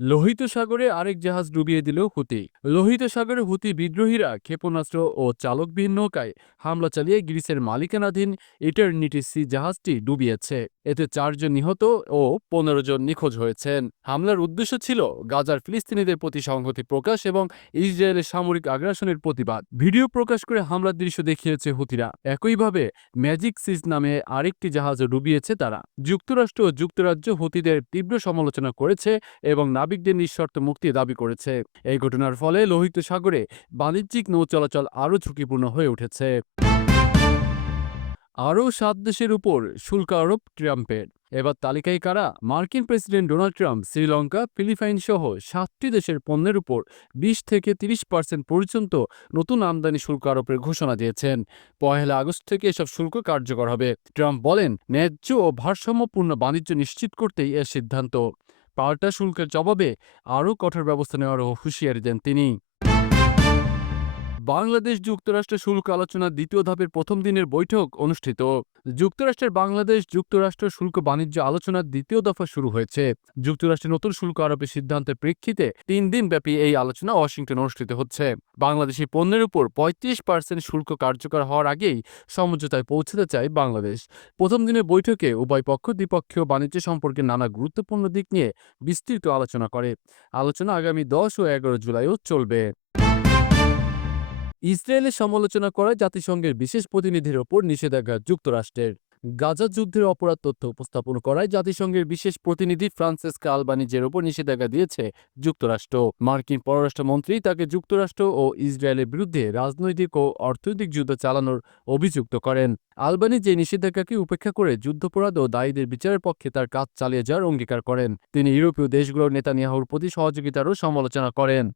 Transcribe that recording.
লোহিত সাগরে আরেক জাহাজ ডুবিয়ে দিল হুতি লোহিত সাগরে হুতি বিদ্রোহীরা ক্ষেপণাস্ত্র ও চালকবিহীন নৌকায় হামলা চালিয়ে গ্রিসের মালিকানাধীন ইটারনিটি সি জাহাজটি ডুবিয়েছে। এতে চারজন নিহত ও পনেরো জন নিখোঁজ হয়েছেন। হামলার উদ্দেশ্য ছিল গাজার ফিলিস্তিনিদের প্রতি সংহতি প্রকাশ এবং ইসরায়েলের সামরিক আগ্রাসনের প্রতিবাদ। ভিডিও প্রকাশ করে হামলার দৃশ্য দেখিয়েছে হুতিরা। একইভাবে ম্যাজিক সিজ নামে আরেকটি জাহাজও ডুবিয়েছে তারা। যুক্তরাষ্ট্র ও যুক্তরাজ্য হুতিদের তীব্র সমালোচনা করেছে এবং নাবিকদের নিঃশর্ত মুক্তি দাবি করেছে। এই ঘটনার ফলে লোহিত সাগরে বাণিজ্যিক নৌ চলাচল আরও ঝুঁকিপূর্ণ হয়ে উঠেছে। আরও সাত দেশের উপর শুল্ক আরোপ ট্রাম্পের। এবার তালিকায় কারা? মার্কিন president Donald Trump, Sri Lanka Philippines সহ সাতটি দেশের পণ্যের উপর বিশ থেকে তিরিশ পার্সেন্ট পর্যন্ত নতুন আমদানি শুল্ক আরোপের ঘোষণা দিয়েছেন। পহেলা আগস্ট থেকে এসব শুল্ক কার্যকর হবে। ট্রাম্প বলেন, ন্যায্য ও ভারসাম্যপূর্ণ বাণিজ্য নিশ্চিত করতেই এর সিদ্ধান্ত। পাল্টা শুল্কের জবাবে আরও কঠোর ব্যবস্থা নেওয়ারও হুঁশিয়ারি দেন তিনি। বাংলাদেশ যুক্তরাষ্ট্র শুল্ক আলোচনার দ্বিতীয় ধাপের প্রথম দিনের বৈঠক অনুষ্ঠিত। যুক্তরাষ্ট্রের বাংলাদেশ যুক্তরাষ্ট্র শুল্ক বাণিজ্য আলোচনার দ্বিতীয় দফা শুরু হয়েছে। যুক্তরাষ্ট্রের নতুন শুল্ক আরোপের সিদ্ধান্তের প্রেক্ষিতে তিন দিন ব্যাপী এই আলোচনা ওয়াশিংটন অনুষ্ঠিত হচ্ছে। বাংলাদেশি পণ্যের উপর পঁয়ত্রিশ পার্সেন্ট শুল্ক কার্যকর হওয়ার আগেই সমঝোতায় পৌঁছতে চায় বাংলাদেশ। প্রথম দিনের বৈঠকে উভয় পক্ষ দ্বিপক্ষীয় বাণিজ্য সম্পর্কে নানা গুরুত্বপূর্ণ দিক নিয়ে বিস্তৃত আলোচনা করে। আলোচনা আগামী দশ ও এগারো জুলাইও চলবে। ইসরায়েলের সমালোচনা করায় জাতিসংঘের বিশেষ প্রতিনিধির ওপর নিষেধাজ্ঞা যুক্তরাষ্ট্রের। গাজা যুদ্ধের অপরাধ তথ্য উপস্থাপন করায় জাতিসংঘের বিশেষ প্রতিনিধি ফ্রান্সেসকা আলবানিজের ওপর নিষেধাজ্ঞা দিয়েছে যুক্তরাষ্ট্র। মার্কিন পররাষ্ট্রমন্ত্রী তাকে যুক্তরাষ্ট্র ও ইসরায়েলের বিরুদ্ধে রাজনৈতিক ও অর্থনৈতিক যুদ্ধ চালানোর অভিযুক্ত করেন। আলবানি যে নিষেধাজ্ঞাকে উপেক্ষা করে যুদ্ধপরাধ ও দায়ীদের বিচারের পক্ষে তার কাজ চালিয়ে যাওয়ার অঙ্গীকার করেন। তিনি ইউরোপীয় দেশগুলোর নেতানিয়াহুর প্রতি সহযোগিতারও সমালোচনা করেন।